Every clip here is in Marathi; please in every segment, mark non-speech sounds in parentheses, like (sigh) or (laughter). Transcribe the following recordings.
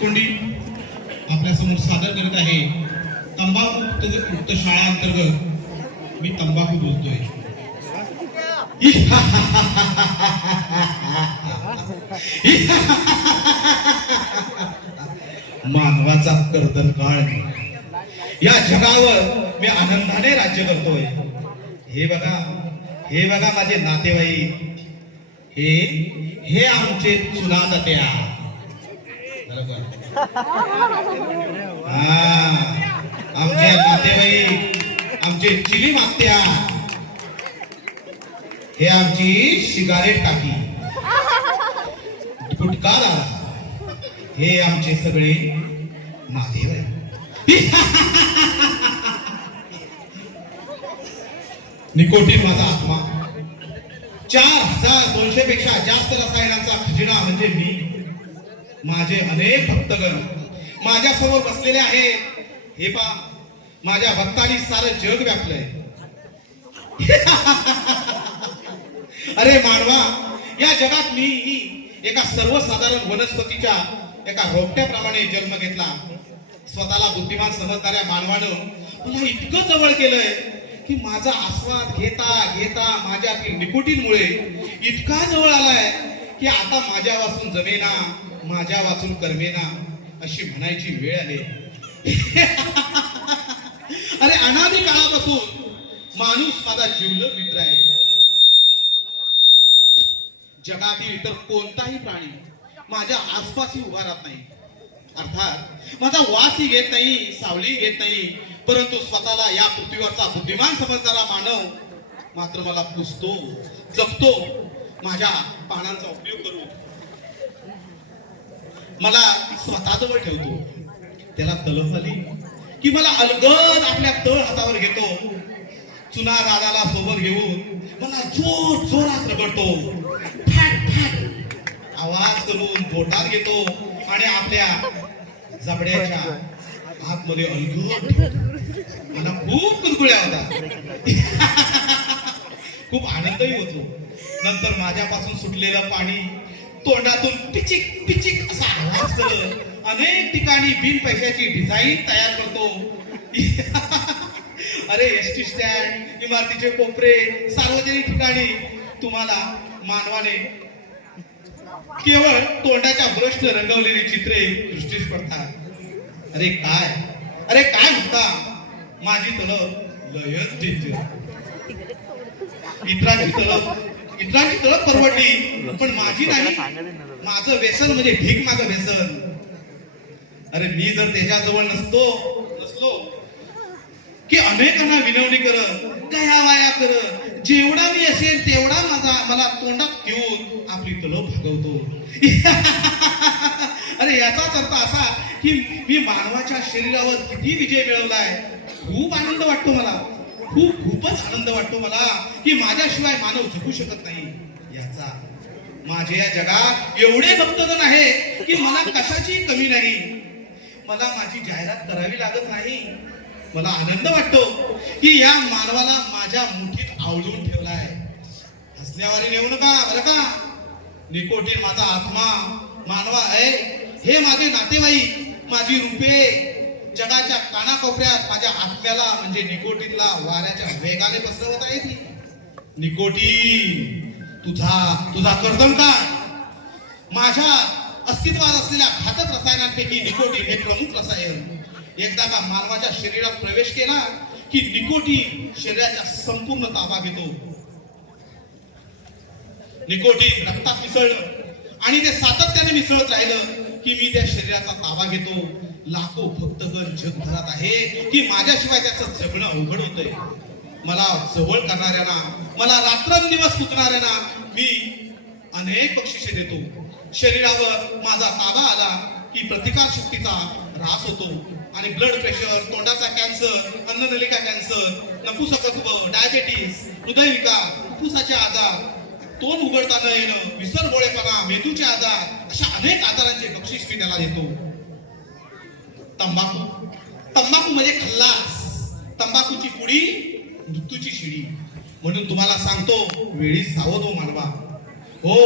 कोंडी आपल्यासमोर सादर करत आहे. तंबाखू मुक्त मुक्त शाळा अंतर्गत मी तंबाखू बोलतोय. मानवाचा कर्तन काळ या जगावर मी आनंदाने राज्य करतोय. हे बघा हे बघा माझे नातेवाईक. हे हे आमचे चुनादत्या आमच्या आमचे नातेवाईक आमचे चिली मागत्या हे आमची सिगारेट टाकी गुटखा हे आमचे सगळे नातेवाईक निकोटीन माझा आत्मा. चार हजार दोनशे पेक्षा जास्त रसायनांचा खजिना म्हणजे मी. माझे अनेक भक्तगण माझ्यासमोर बसलेले आहे हे पा माझ्या भक्तांनी सारं जग व्यापलंय. (laughs) अरे मानवा या जगात मी एका सर्वसाधारण वनस्पतीच्या एका रोपट्याप्रमाणे जन्म घेतला. स्वतःला बुद्धिमान समजणाऱ्या मानवानं तुला इतकं जवळ केलंय की माझा आस्वाद घेता घेता माझ्यातील निकोटीनमुळे इतका जवळ आलाय की आता माझ्यापासून जमेना. माझ्या वाचून कर्मेना अशी म्हणायची वेळ आली. अरे अनादी काळापासून माणूस माझा जीवलग मित्र आहे. जगातील इतर कोणताही प्राणी माझ्या आसपासही उभा राहत नाही. अर्थात माझा वासही घेत नाही सावली घेत नाही परंतु स्वतःला या पृथ्वीवरचा बुद्धिमान समजणारा मानव मात्र मला पुसतो जपतो माझ्या पानांचा उपयोग करू मला स्वतःजवळ ठेवतो. त्याला तलफ आली की मला अलगद आपल्या तळ हातावर घेतो. चुना राजाला सोबत घेऊन मला जोर जोरात रगडतो. आवाज करून बोटात घेतो आणि आपल्या जबड्याच्या आतमध्ये अलगद मला खूप कुरकुळ्या होता (laughs) खूप आनंदही होतो. नंतर माझ्यापासून सुटलेलं पाणी तोंडातून पिचिक पिचिक असा आवाज करत अनेक ठिकाणी बिन पैशाची डिझाईन तयार करतो. (laughs) अरे एस टी स्टँड इमारतीचे कोपरे सार्वजनिक ठिकाणी तुम्हाला मानवाने केवळ तोंडाच्या ब्रशने रंगवलेली चित्रे दृष्टीस पडतात. अरे काय? अरे काय म्हणता? माझी तलब लयच डेंजर इतरांची तलब इतरांची तलब परवडली. (laughs) पण माझी नाही माझं व्यसन म्हणजे ढीक माझं व्यसन. अरे मी जर त्याच्याजवळ नसतो नसलो की अनेकांना विनवणी करत गया वाया करत? जेवढा मी असेल तेवढा माझा मला तोंडात घेऊन आपली तलव भागवतो. (laughs) अरे याचाच अर्थ असा की मी मानवाच्या शरीरावर किती विजय मिळवलाय खूप आनंद वाटतो मला. खूप खूपच आनंद वाटतो मला की माझ्याशिवाय मानव जगू शकत नाही. याचा माझ्या या जगात एवढे भक्तजन आहे की मला कशाची कमी नाही. मला माझी जाहिरात करावी लागत नाही. मला आनंद वाटतो की या मानवाला माझ्या मुठीत ठेवला ठेवलाय. हसण्यावारी नेऊ नका बरं का? निकोटीन माझा आत्मा मानवा आहे हे माझे नातेवाईक माझी रूपे जगाच्या कानाकोपऱ्यात माझ्या आत्म्याला म्हणजे निकोटीनला वाऱ्याच्या वेगाने पसरवत आहे ती निकोटीन तुझा तुझा कर्दम काय माझ्या अस्तित्वात असलेल्या घातक रसायनांपैकी निकोटीन हे प्रमुख रसायन. एकदा का मानवाच्या शरीरात प्रवेश केला की निकोटीन शरीराच्या संपूर्ण ताबा घेतो. निकोटीन रक्तात मिसळलं आणि ते सातत्याने मिसळत राहिलं की मी त्या शरीराचा ताबा घेतो. लाखो भक्तगण जगभरात आहे की माझ्याशिवाय त्याचं जगणं अवघड होतंय. मला जवळ करणाऱ्यांना मला रात्रंदिवस कुकणाऱ्यांना मी अनेक बक्षिसे देतो. शरीरावर माझा ताबा आला की प्रतिकार शक्तीचा ऱ्हास होतो. आणि ब्लड प्रेशर तोंडाचा कॅन्सर अन्ननलिका कॅन्सर नपुसकत्व डायबेटीस हृदयविकार फुफ्फुसाचे आजार तोंड उघडता न येणं विसरगोळेपणा मेंदूचे आजार अशा अनेक आजारांचे बक्षीस मी त्याला देतो. तंबाखू. तंबाखू म्हणजे खल्लास. तंबाखूची पुडी मृत्यूची शिडी. म्हणून तुम्हाला सांगतो वेळी सावध हो मानवा हो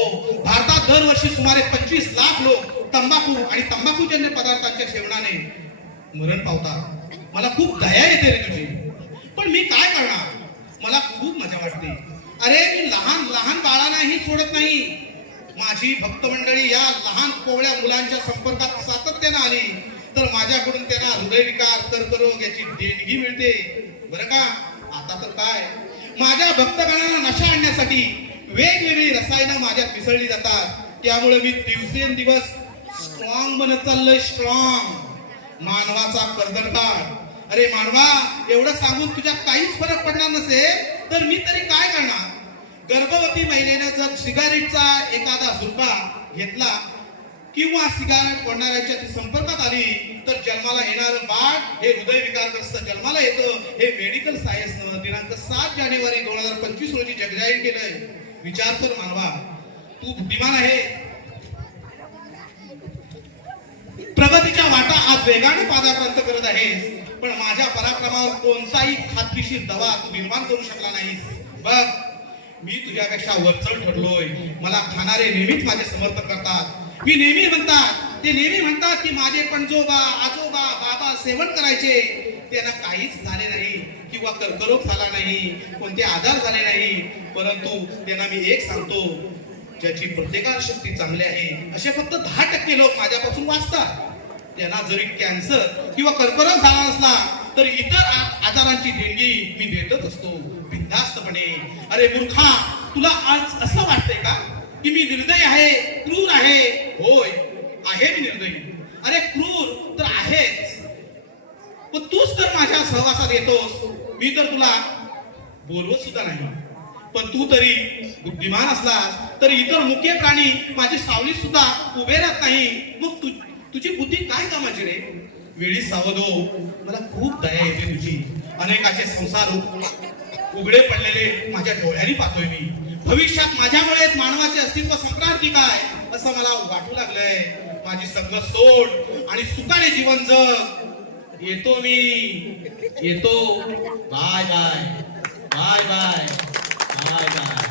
भारतात दरवर्षी सुमारे पंचवीस लाख लोक तंबाखू आणि तंबाखूजन्य पदार्थांच्या सेवनाने मरण पावतात. मला खूप दया येते रे तुझी. पण मी काय करणार? मला खूप मजा वाटते. अरे मी लहान लहान बाळांनाही सोडत नाही. माझी भक्त मंडळी या लहान कोवळ्या मुलांच्या संपर्कात सातत्यानं आली. तर माझ्याकडून त्यांना हृदयविकार कर्करोग याची देणगी मिळते. बरं का? आता तर काय? माझ्या भक्तगणांना नशा आणण्यासाठी वेगवेगळी रसायनं माझ्यात मिसळली जातात. त्यामुळे मी दिवसेंदिवस स्ट्रॉंग बनत चाललोय स्ट्रॉंग मानवाचा कर्दनकाळ अरे मानवा एवढं सांगून तुझ्या काहीच फरक पडणार नसेल तर मी तरी काय करणार? गर्भवती महिलेनं जर सिगारेटचा एखादा झुरका घेतला किंवा सिगारेट पडणाऱ्याच्या ती संपर्कात आली तर जन्माला येणारं बाळ हे हृदयविकारग्रस्त जन्माला येतं. हे मेडिकल सायन्सनं दिनांक सात जानेवारी दोन हजार पंचवीस रोजी जगजाहीर केलंय. विचार कर मानवा तू बुद्धिमान आहे. प्रगतीच्या वाटा आज वेगाने पादाक्रांत करत आहेस पण माझ्या पराक्रमावर कोणताही खात्रीशीर दवा तू निर्माण करू शकला नाहीस. बघ मी तुझ्यापेक्षा वरचढ ठरलोय. मला खाणारे नेहमीच माझे समर्थन करतात. मी नेहमी म्हणतात ते नेहमी म्हणतात की माझे पणजोबा आजोबा बाबा सेवन करायचे त्यांना काहीच झाले नाही किंवा कर्करोग झाला नाही कोणते आजार झाले नाही परंतु त्यांना मी एक सांगतो ज्याची प्रतिकार शक्ती चांगली आहे असे फक्त दहा टक्के लोक माझ्यापासून वाचतात. त्यांना जरी कॅन्सर किंवा कर्करोग झाला असला तर इतर आजारांची देणगी मी देतच असतो बिंदास्तपणे अरे मूर्खा तुला आज असं वाटतंय का? की मी निर्दयी आहे क्रूर आहे. होय आहे मी निर्दयी. अरे क्रूर तर आहेच. पण तूच तर माझ्या सहवासात येतोस. मी तर तुला बोलवत सुद्धा नाही. पण तू तरी बुद्धिमान असलास तर इतर मुख्य प्राणी माझी सावली सुद्धा उभे राहत नाही. मग तु, तुझी बुद्धी काय कामाची रे? वेळी सावध हो. मला खूप दया येते तुझी. अनेकाचे संसार उघडे पडलेले माझ्या डोळ्यांनी पाहतोय मी. भविष्यात माझ्यामुळे मानवाचे अस्तित्व संपणार की काय असं मला वाटू लागलंय. माझी सगळं सोड आणि सुखाने जीवन जग. येतो मी. येतो. Bye bye. Bye bye. Bye bye.